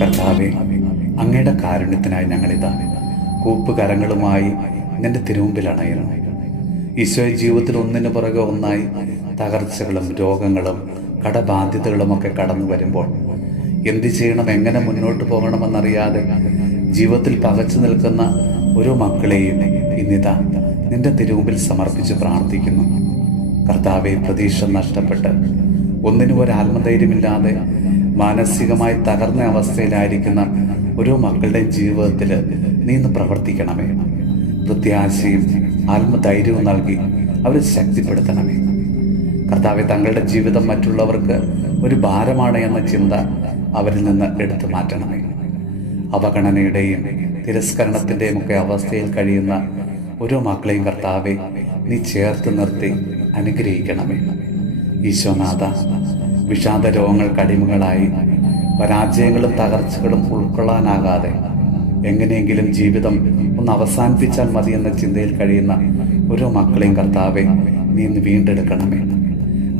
കർത്താവേ, അങ്ങയുടെ കാരുണ്യത്തിനായി ഞങ്ങളിതാ കൂപ്പുകരങ്ങളുമായി നിന്റെ തിരുമുമ്പിൽ അണയുന്നു. ഈശോയുടെ ജീവിതത്തിൽ ഒന്നിനു പുറകെ ഒന്നായി തകർച്ചകളും രോഗങ്ങളും കടബാധ്യതകളുമൊക്കെ കടന്നു വരുമ്പോൾ എന്ത് ചെയ്യണം, എങ്ങനെ മുന്നോട്ട് പോകണമെന്നറിയാതെ ജീവിതത്തിൽ പകച്ചു നിൽക്കുന്ന ഓരോ മക്കളെയും ഇന്നിതാ നിന്റെ തിരുമുമ്പിൽ സമർപ്പിച്ച് പ്രാർത്ഥിക്കുന്നു. കർത്താവെ, പ്രതീക്ഷ നഷ്ടപ്പെട്ട് ഒന്നിനും ഒരു ആത്മധൈര്യമില്ലാതെ മാനസികമായി തകർന്ന അവസ്ഥയിലായിരിക്കുന്ന ഓരോ മക്കളുടെയും ജീവിതത്തിൽ നീ ഇന്ന് പ്രവർത്തിക്കണമേ. പ്രത്യാശയും ആത്മധൈര്യവും നൽകി അവരെ ശക്തിപ്പെടുത്തണമേ. കർത്താവെ, തങ്ങളുടെ ജീവിതം മറ്റുള്ളവർക്ക് ഒരു ഭാരമാണ് എന്ന ചിന്ത അവരിൽ നിന്ന് എടുത്തു മാറ്റണമേ. അവഗണനയുടെയും തിരസ്കരണത്തിൻ്റെയും ഒക്കെ അവസ്ഥയിൽ കഴിയുന്ന ഓരോ മക്കളെയും കർത്താവെ നീ ചേർത്ത് നിർത്തി അനുഗ്രഹിക്കണമേ. ഈശോനാഥ, വിഷാദ രോഗങ്ങൾക്ക് അടിമകളായി പരാജയങ്ങളും തകർച്ചകളും ഉൾക്കൊള്ളാനാകാതെ എങ്ങനെയെങ്കിലും ജീവിതം ഒന്ന് അവസാനിപ്പിച്ചാൽ മതി എന്ന ചിന്തയിൽ കഴിയുന്ന ഓരോ മക്കളെയും കർത്താവെ നീ ഇന്ന് വീണ്ടെടുക്കണമേ.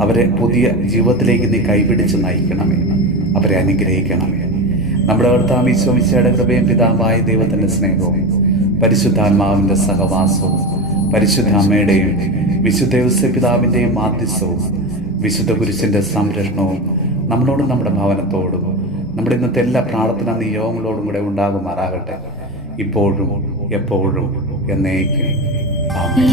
അവരെ പുതിയ ജീവിതത്തിലേക്ക് നീ കൈപിടിച്ച് നയിക്കണമേ. അവരെ അനുഗ്രഹിക്കണമേ. നമ്മുടെ കർത്താവ് ഈശോ മിശിഹായുടെ കൃപയും പിതാവായ ദൈവത്തിൻ്റെ സ്നേഹവും പരിശുദ്ധാത്മാവിൻ്റെ സഹവാസവും പരിശുദ്ധ അമ്മയുടെയും വിശുദ്ധ ഔസേപ്പ് പിതാവിൻ്റെയും മാധ്യസ്ഥവും വിശുദ്ധ കുരിശിൻ്റെ സംരക്ഷണവും നമ്മളോടും നമ്മുടെ ഭവനത്തോടും നമ്മുടെ ഇന്നത്തെ എല്ലാ പ്രാർത്ഥനാ നിയോഗങ്ങളോടും കൂടെ ഉണ്ടാകുമാറാകട്ടെ, ഇപ്പോഴും എപ്പോഴും എന്നേക്കും. ആമേൻ.